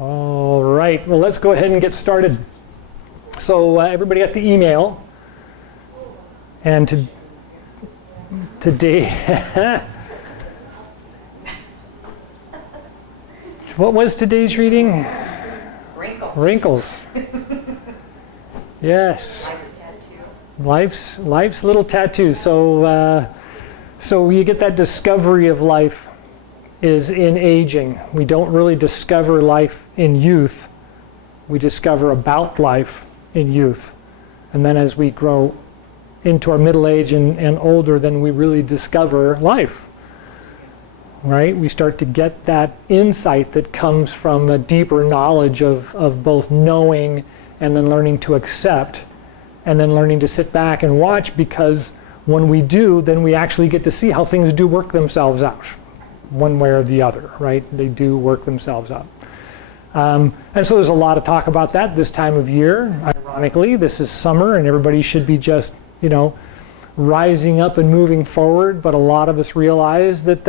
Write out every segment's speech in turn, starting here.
All right, well, let's go ahead and get started. So everybody got the email, and today, what was today's reading? Wrinkles. Wrinkles. Yes. Life's tattoo. Life's little tattoo. So you get that discovery of life is in aging. We don't really discover life in youth. We discover about life in youth. And then as we grow into our middle age and older, then we really discover life. Right? We start to get that insight that comes from a deeper knowledge of both knowing and then learning to accept and then learning to sit back and watch, because when we do, then we actually get to see how things do work themselves out, one way or the other, right? They do work themselves out. And so there's a lot of talk about that this time of year. Ironically, this is summer and everybody should be just, rising up and moving forward, but a lot of us realize that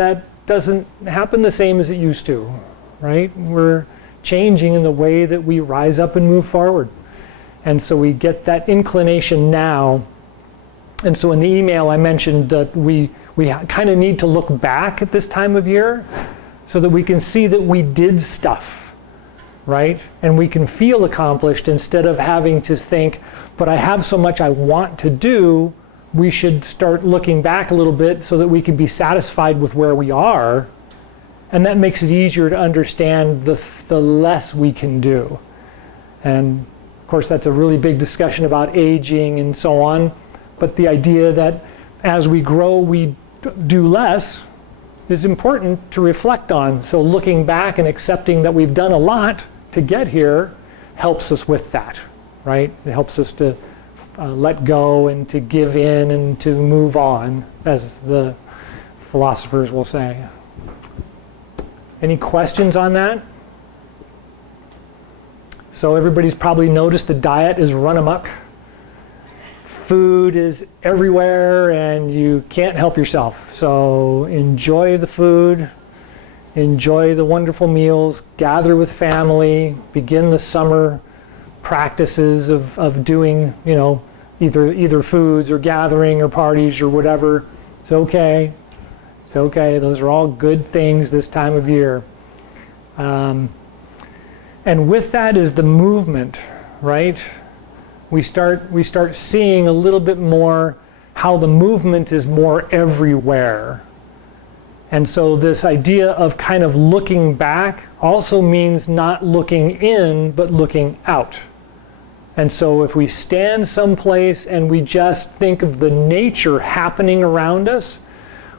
doesn't happen the same as it used to, right? We're changing in the way that we rise up and move forward. And so we get that inclination now. And so in the email I mentioned that we kind of need to look back at this time of year so that we can see that we did stuff, right? And we can feel accomplished instead of having to think, but I have so much I want to do. We should start looking back a little bit so that we can be satisfied with where we are. And that makes it easier to understand the less we can do. And of course, that's a really big discussion about aging and so on. But the idea that as we grow, we do less is important to reflect on. So looking back and accepting that we've done a lot to get here helps us with that, right? It helps us to let go and to give in and to move on, as the philosophers will say. Any questions on that? So everybody's probably noticed the diet is run amok. Food is everywhere and you can't help yourself. So enjoy the food, enjoy the wonderful meals, gather with family, begin the summer practices of doing, either foods or gathering or parties or whatever. It's okay. It's okay. Those are all good things this time of year. And with that is the movement, right? We start seeing a little bit more how the movement is more everywhere. And so this idea of kind of looking back also means not looking in, but looking out. And so if we stand someplace and we just think of the nature happening around us,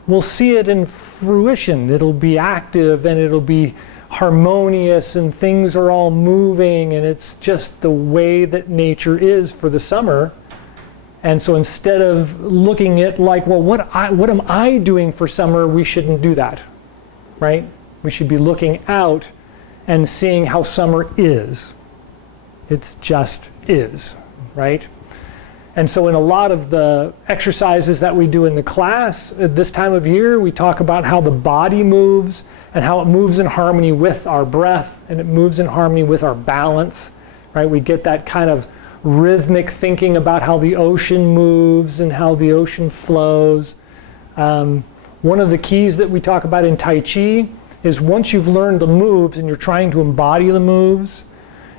we'll see it in fruition. It'll be active and it'll be harmonious and things are all moving, and it's just the way that nature is for the summer. And so instead of looking at like, well, what am I doing for summer, we shouldn't do that, right? We should be looking out and seeing how summer is. It just is, right? And so in a lot of the exercises that we do in the class at this time of year, we talk about how the body moves and how it moves in harmony with our breath, and it moves in harmony with our balance, right? We get that kind of rhythmic thinking about how the ocean moves and how the ocean flows. One of the keys that we talk about in Tai Chi is once you've learned the moves and you're trying to embody the moves,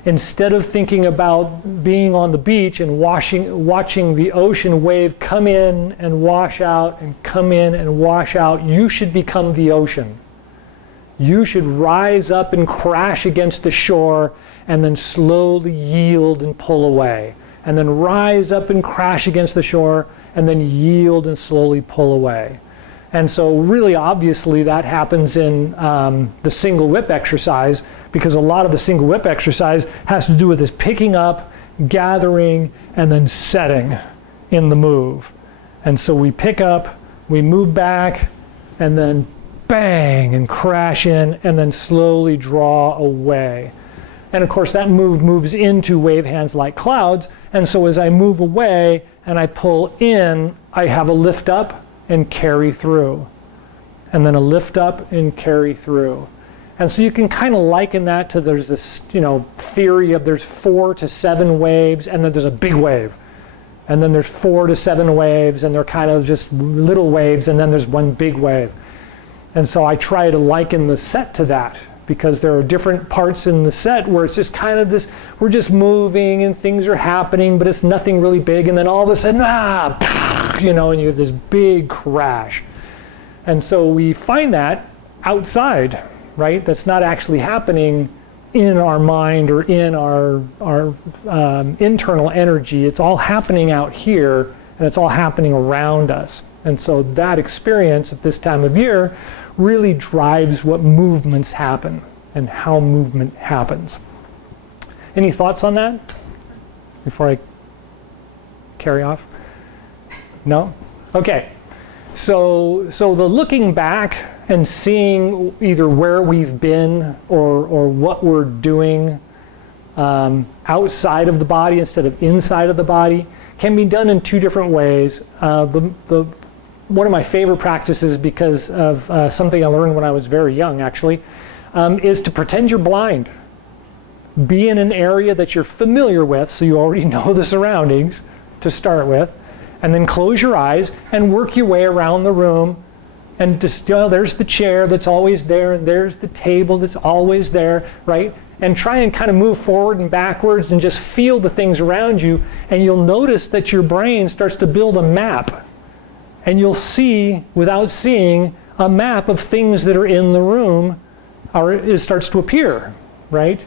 instead of thinking about being on the beach and watching the ocean wave come in and wash out and come in and wash out, you should become the ocean. You should rise up and crash against the shore and then slowly yield and pull away. And then rise up and crash against the shore and then yield and slowly pull away. And so really obviously that happens in the single whip exercise, because a lot of the single whip exercise has to do with this picking up, gathering, and then setting in the move. And so we pick up, we move back, and then bang, and crash in, and then slowly draw away. And of course that move moves into wave hands like clouds, and so as I move away and I pull in, I have a lift up and carry through. And then a lift up and carry through. And so you can kind of liken that to, there's this, theory of there's 4 to 7 waves, and then there's a big wave. And then there's 4 to 7 waves, and they're kind of just little waves, and then there's one big wave. And so I try to liken the set to that, because there are different parts in the set where it's just kind of this, we're just moving and things are happening, but it's nothing really big, and then all of a sudden, and you have this big crash. And so we find that outside, right? That's not actually happening in our mind or in our internal energy. It's all happening out here, and it's all happening around us. And so that experience at this time of year really drives what movements happen and how movement happens. Any thoughts on that before I carry off? No? Okay. So the looking back and seeing either where we've been or what we're doing outside of the body instead of inside of the body can be done in 2 different ways. One of my favorite practices, because of something I learned when I was very young actually, is to pretend you're blind. Be in an area that you're familiar with, so you already know the surroundings to start with, and then close your eyes and work your way around the room. And just, there's the chair that's always there, and there's the table that's always there, right? And try and kind of move forward and backwards and just feel the things around you. And you'll notice that your brain starts to build a map. And you'll see, without seeing, a map of things that are in the room, or it starts to appear, right?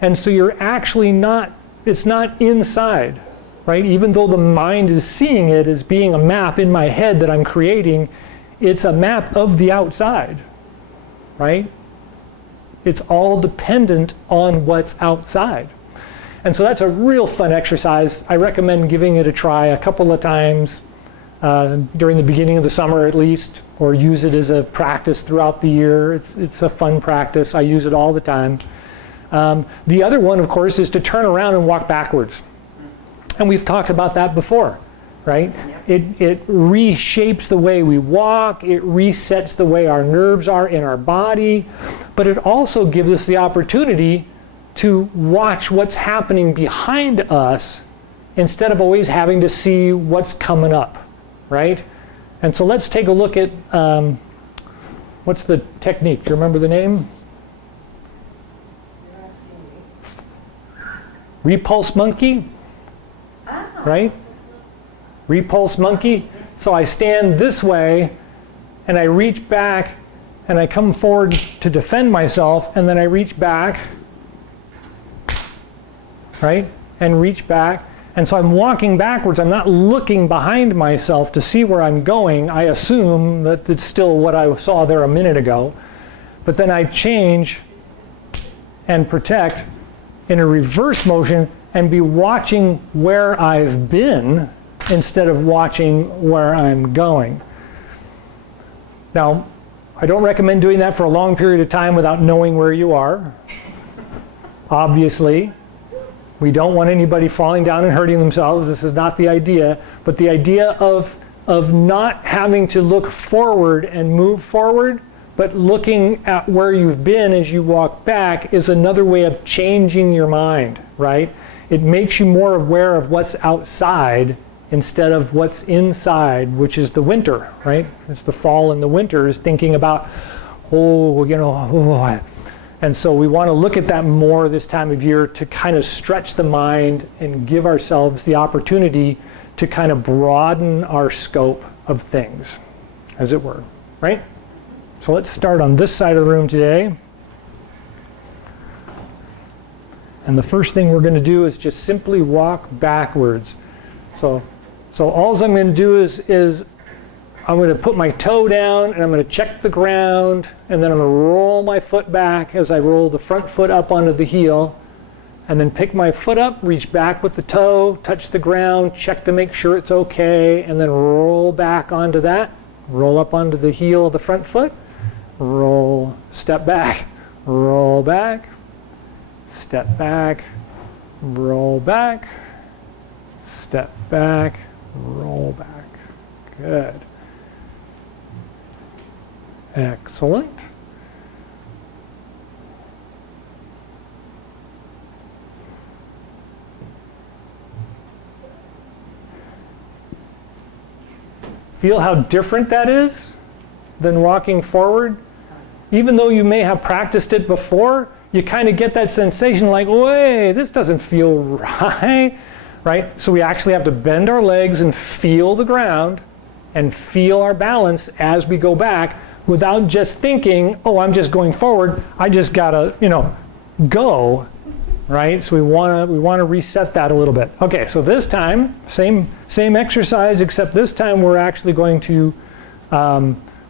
And so you're actually not, it's not inside, right? Even though the mind is seeing it as being a map in my head that I'm creating, it's a map of the outside, right? It's all dependent on what's outside. And so that's a real fun exercise. I recommend giving it a try a couple of times during the beginning of the summer at least, or use it as a practice throughout the year. It's a fun practice. I use it all the time. The other one, of course, is to turn around and walk backwards. And we've talked about that before, right? It reshapes the way we walk. It resets the way our nerves are in our body. But it also gives us the opportunity to watch what's happening behind us instead of always having to see what's coming up, right? And so let's take a look at, what's the technique? Do you remember the name? Repulse monkey, right? Repulse monkey. So I stand this way and I reach back and I come forward to defend myself, and then I reach back, right? And reach back. And so I'm walking backwards. I'm not looking behind myself to see where I'm going. I assume that it's still what I saw there a minute ago. But then I change and protect in a reverse motion and be watching where I've been instead of watching where I'm going. Now, I don't recommend doing that for a long period of time without knowing where you are. Obviously, we don't want anybody falling down and hurting themselves. This is not the idea. But the idea of not having to look forward and move forward, but looking at where you've been as you walk back is another way of changing your mind, right? It makes you more aware of what's outside instead of what's inside, which is the winter, right? It's the fall and the winter is thinking about, and so we want to look at that more this time of year to kind of stretch the mind and give ourselves the opportunity to kind of broaden our scope of things, as it were, right? So let's start on this side of the room today. And the first thing we're going to do is just simply walk backwards. So all I'm going to do is I'm going to put my toe down and I'm going to check the ground, and then I'm going to roll my foot back as I roll the front foot up onto the heel, and then pick my foot up, reach back with the toe, touch the ground, check to make sure it's okay, and then roll back onto that, roll up onto the heel of the front foot, roll, step back, roll back, step back, roll back, step back, roll back. Good. Excellent. Feel how different that is than walking forward? Even though you may have practiced it before, you kind of get that sensation like, wait, this doesn't feel right, right? So we actually have to bend our legs and feel the ground and feel our balance as we go back without just thinking, oh, I'm just going forward. I just gotta, go, right? So we want to reset that a little bit. Okay, so this time, same exercise, except this time we're actually going to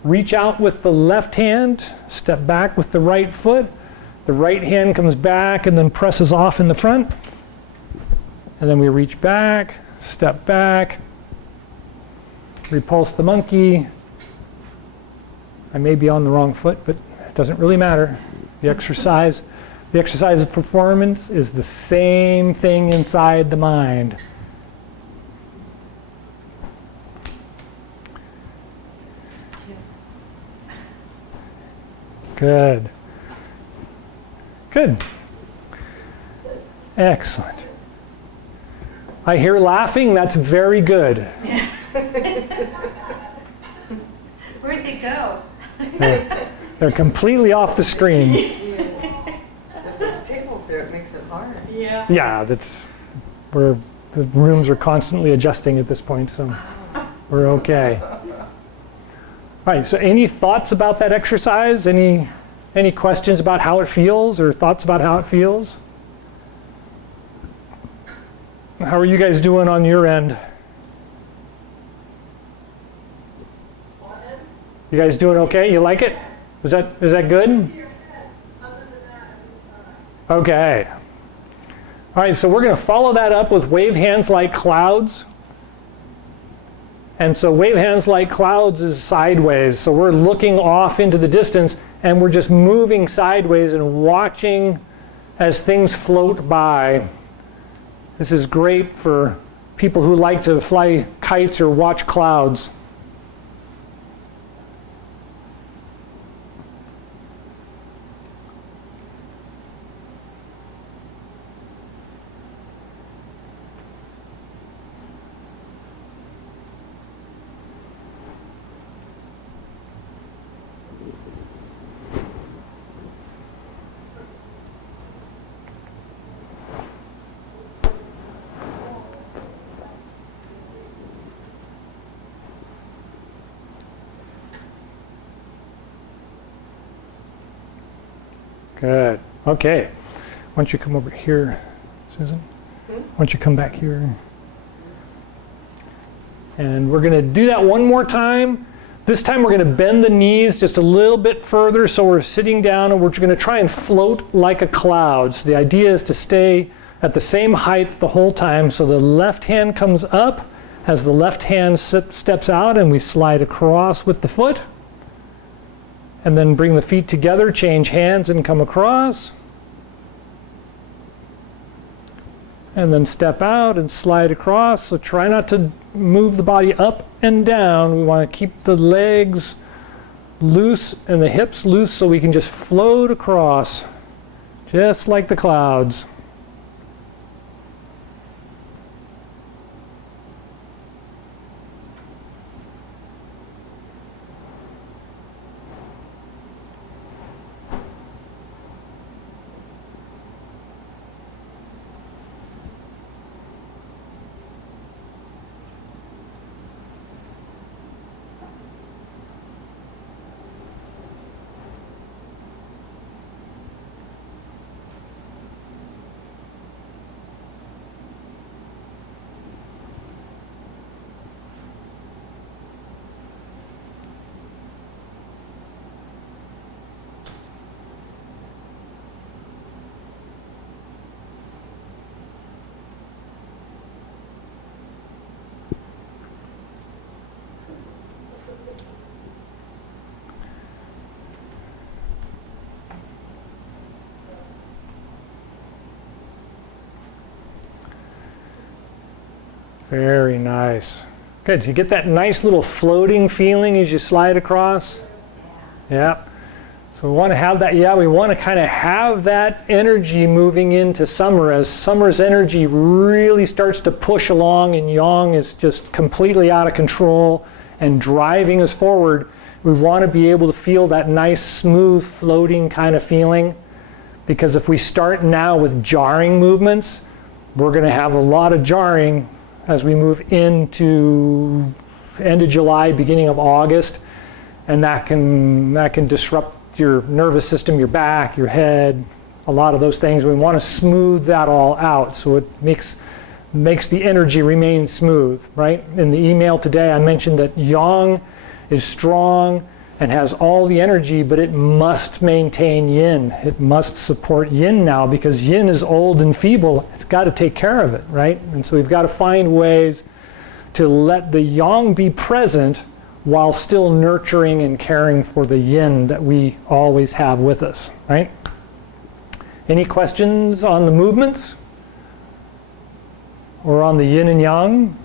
reach out with the left hand, step back with the right foot. The right hand comes back and then presses off in the front. And then we reach back, step back, repulse the monkey. I may be on the wrong foot, but it doesn't really matter. The exercise of performance is the same thing inside the mind. Good. Good. Excellent. I hear laughing. That's very good. Where'd they go? They're completely off the screen. There's tables there, it makes it hard. Yeah. Yeah, the rooms are constantly adjusting at this point, so we're okay. All right, so any thoughts about that exercise? Any questions about how it feels or thoughts about how it feels? How are you guys doing on your end? You guys doing okay? You like it? Is that good? Okay. All right, so we're going to follow that up with wave hands like clouds. And so wave hands like clouds is sideways. So we're looking off into the distance and we're just moving sideways and watching as things float by. This is great for people who like to fly kites or watch clouds. Good. Okay. Why don't you come over here, Susan? Why don't you come back here? And we're going to do that one more time. This time we're going to bend the knees just a little bit further, so we're sitting down and we're going to try and float like a cloud. So the idea is to stay at the same height the whole time. So the left hand comes up as the left hand steps out, and we slide across with the foot. And then bring the feet together, change hands and come across. And then step out and slide across. So try not to move the body up and down. We want to keep the legs loose and the hips loose so we can just float across, just like the clouds. Very nice. Good. You get that nice little floating feeling as you slide across? Yeah. So we want to have that, we want to kind of have that energy moving into summer as summer's energy really starts to push along and yang is just completely out of control and driving us forward. We want to be able to feel that nice, smooth, floating kind of feeling. Because if we start now with jarring movements, we're going to have a lot of jarring as we move into end of July, beginning of August. And that can disrupt your nervous system, your back, your head, a lot of those things. We want to smooth that all out so it makes the energy remain smooth, right? In the email today, I mentioned that yang is strong and has all the energy, but it must maintain yin. It must support yin now because yin is old and feeble. It's got to take care of it, right? And so we've got to find ways to let the yang be present while still nurturing and caring for the yin that we always have with us, right? Any questions on the movements? Or on the yin and yang?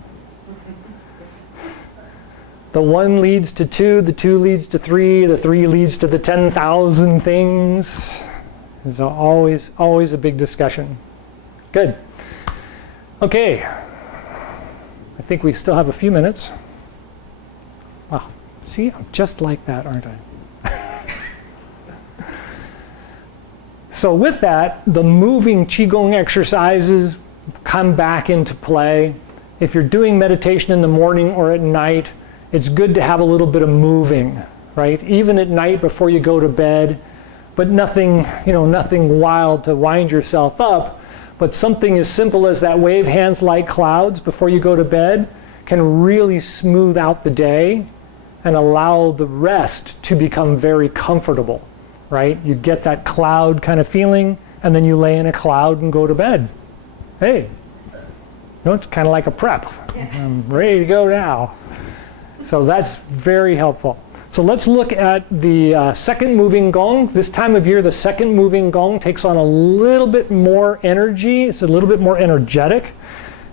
The 1 leads to 2, the 2 leads to 3, the 3 leads to the 10,000 things. It's always a big discussion. Good. Okay. I think we still have a few minutes. Wow. See, I'm just like that, aren't I? So with that, the moving Qigong exercises come back into play. If you're doing meditation in the morning or at night, it's good to have a little bit of moving, right? Even at night before you go to bed, but nothing wild to wind yourself up. But something as simple as that wave hands like clouds before you go to bed can really smooth out the day and allow the rest to become very comfortable, right? You get that cloud kind of feeling, and then you lay in a cloud and go to bed. Hey, it's kind of like a prep. I'm ready to go now. So that's very helpful. So let's look at the second moving gong. This time of year, the second moving gong takes on a little bit more energy. It's a little bit more energetic.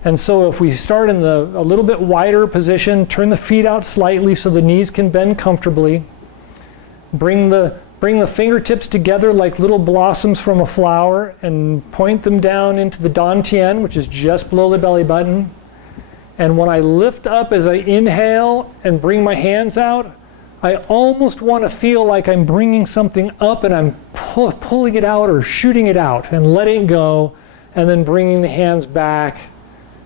And so if we start in a little bit wider position, turn the feet out slightly so the knees can bend comfortably. Bring the fingertips together like little blossoms from a flower and point them down into the dantian, which is just below the belly button. And when I lift up as I inhale and bring my hands out, I almost want to feel like I'm bringing something up and I'm pulling it out or shooting it out and letting go, and then bringing the hands back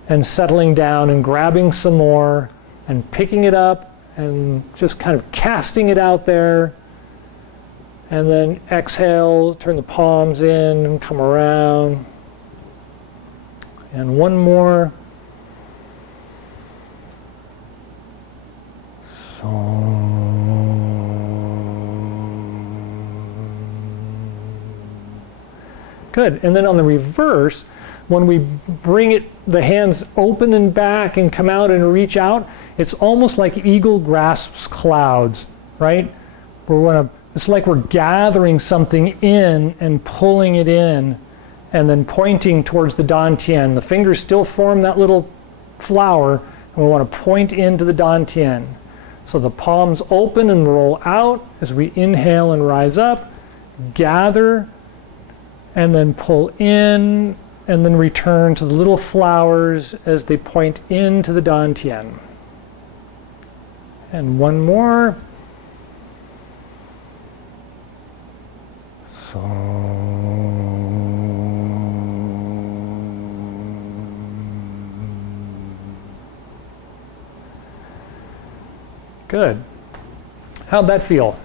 and settling down and grabbing some more and picking it up and just kind of casting it out there. And then exhale, turn the palms in and come around. And one more. Good. And then on the reverse, when we bring the hands open and back and come out and reach out, it's almost like eagle grasps clouds, right? It's like we're gathering something in and pulling it in and then pointing towards the dantian. The fingers still form that little flower, and we want to point into the dantian. So the palms open and roll out as we inhale and rise up, gather, and then pull in, and then return to the little flowers as they point into the dantian. And one more. So. Good. How'd that feel? All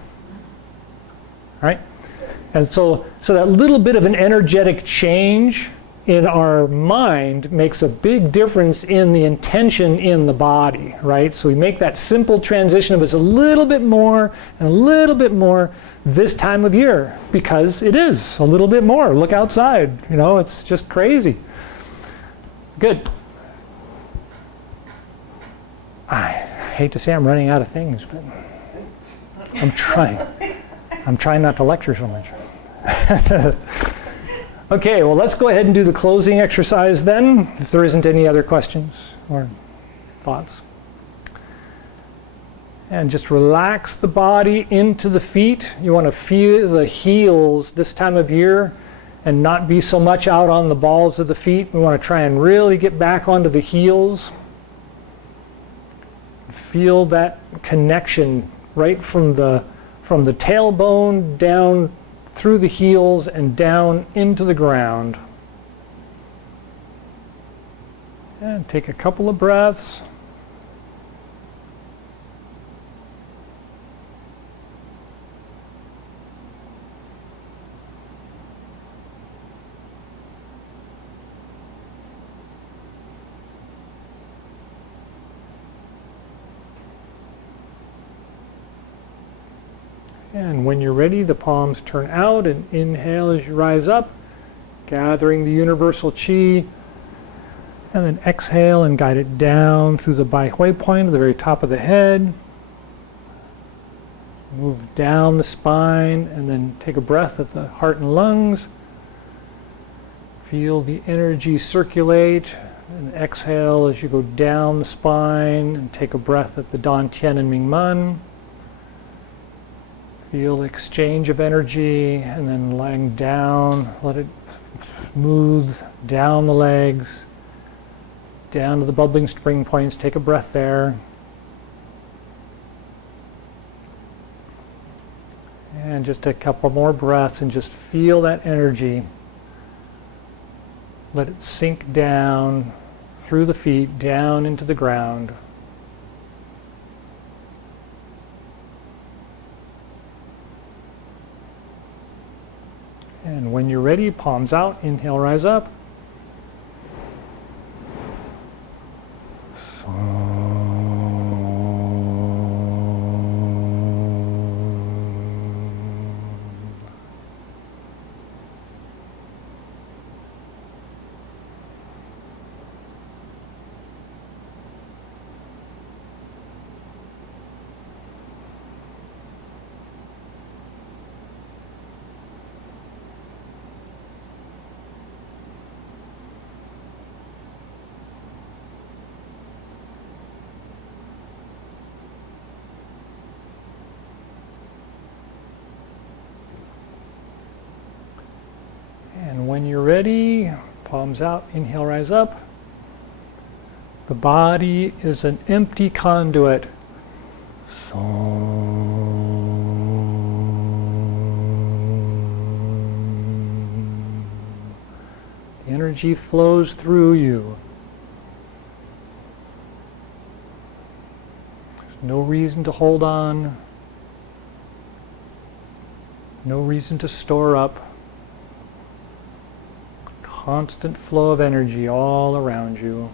right? And so that little bit of an energetic change in our mind makes a big difference in the intention in the body, right? So we make that simple transition of it's a little bit more and a little bit more this time of year, because it is a little bit more. Look outside, it's just crazy. Good. I hate to say I'm running out of things, but I'm trying. I'm trying not to lecture so much. Okay, well, let's go ahead and do the closing exercise then, if there isn't any other questions or thoughts. And just relax the body into the feet. You want to feel the heels this time of year and not be so much out on the balls of the feet. We want to try and really get back onto the heels. Feel that connection right from the tailbone down through the heels and down into the ground. And take a couple of breaths. And when you're ready, the palms turn out and inhale as you rise up, gathering the universal chi. And then exhale and guide it down through the Bai Hui point at the very top of the head. Move down the spine and then take a breath at the heart and lungs. Feel the energy circulate and exhale as you go down the spine and take a breath at the Dan Tian and Ming Men. Feel the exchange of energy and then lying down, let it smooth down the legs, down to the bubbling spring points. Take a breath there. And just a couple more breaths and just feel that energy. Let it sink down through the feet, down into the ground. And when you're ready, palms out, inhale, rise up. And when you're ready, palms out, inhale, rise up. The body is an empty conduit. The energy flows through you. There's no reason to hold on. No reason to store up. Constant flow of energy all around you.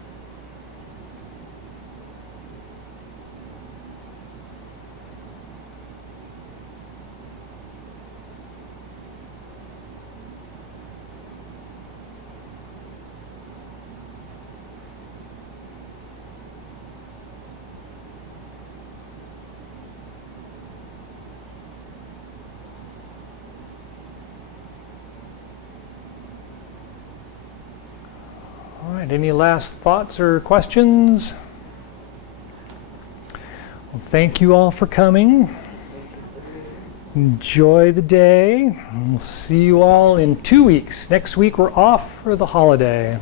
All right, any last thoughts or questions? Well, thank you all for coming. Enjoy the day. We'll see you all in 2 weeks. Next week we're off for the holiday.